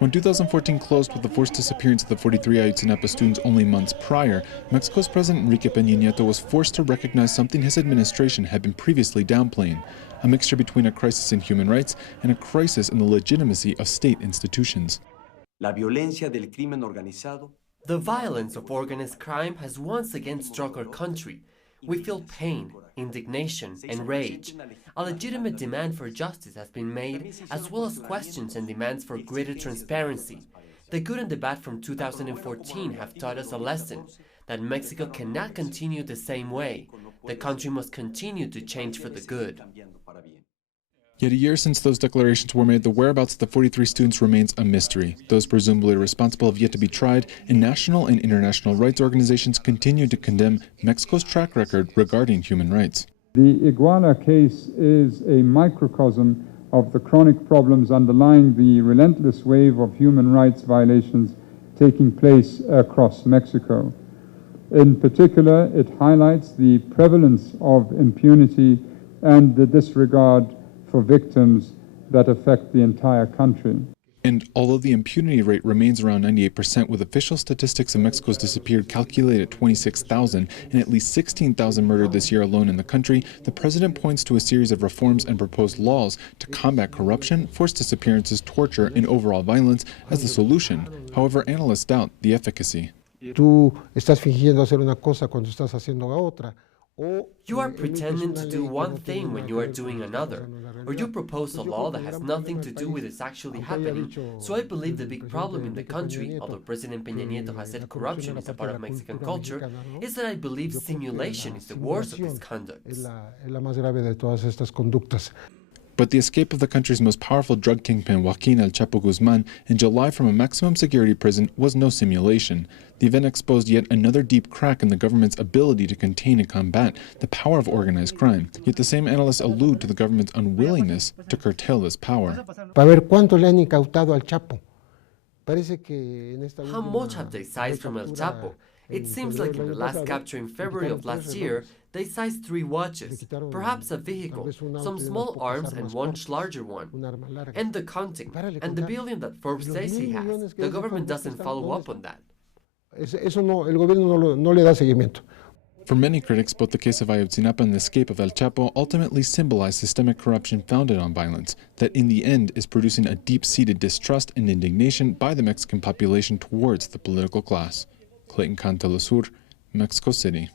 When 2014 closed with the forced disappearance of the 43 Ayotzinapa students only months prior, Mexico's President Enrique Peña Nieto was forced to recognize something his administration had been previously downplaying: a mixture between a crisis in human rights and a crisis in the legitimacy of state institutions. The violence of organized crime has once again struck our country. We feel pain, indignation, and rage. A legitimate demand for justice has been made, as well as questions and demands for greater transparency. The good and the bad from 2014 have taught us a lesson, that Mexico cannot continue the same way. The country must continue to change for the good. Yet a year since those declarations were made, the whereabouts of the 43 students remains a mystery. Those presumably responsible have yet to be tried, and national and international rights organizations continue to condemn Mexico's track record regarding human rights. The Iguala case is a microcosm of the chronic problems underlying the relentless wave of human rights violations taking place across Mexico. In particular, it highlights the prevalence of impunity and the disregard for victims that affect the entire country. And although the impunity rate remains around 98%, with official statistics of Mexico's disappeared calculated at 26,000 and at least 16,000 murdered this year alone in the country, the president points to a series of reforms and proposed laws to combat corruption, forced disappearances, torture, and overall violence as the solution. However, analysts doubt the efficacy. Tú estás fingiendo hacer una cosa cuando estás haciendo la otra. You are pretending to do one thing when you are doing another, or you propose a law that has nothing to do with what's actually happening. So I believe the big problem in the country, although President Peña Nieto has said corruption is a part of Mexican culture, is that I believe simulation is the worst of these conducts. But the escape of the country's most powerful drug kingpin, Joaquin El Chapo Guzman, in July from a maximum security prison was no simulation. The event exposed yet another deep crack in the government's ability to contain and combat the power of organized crime. Yet the same analysts allude to the government's unwillingness to curtail this power. Para ver cuánto le han incautado al Chapo. How much have they seized from El Chapo? It seems like in the last capture in February of last year, they seized 3 watches, perhaps a vehicle, some small arms and one larger one. And the counting, and the billion that Forbes says he has. The government doesn't follow up on that. For many critics, both the case of Ayotzinapa and the escape of El Chapo ultimately symbolize systemic corruption founded on violence, that in the end is producing a deep-seated distrust and indignation by the Mexican population towards the political class. Clayton Cantelesur, Mexico City.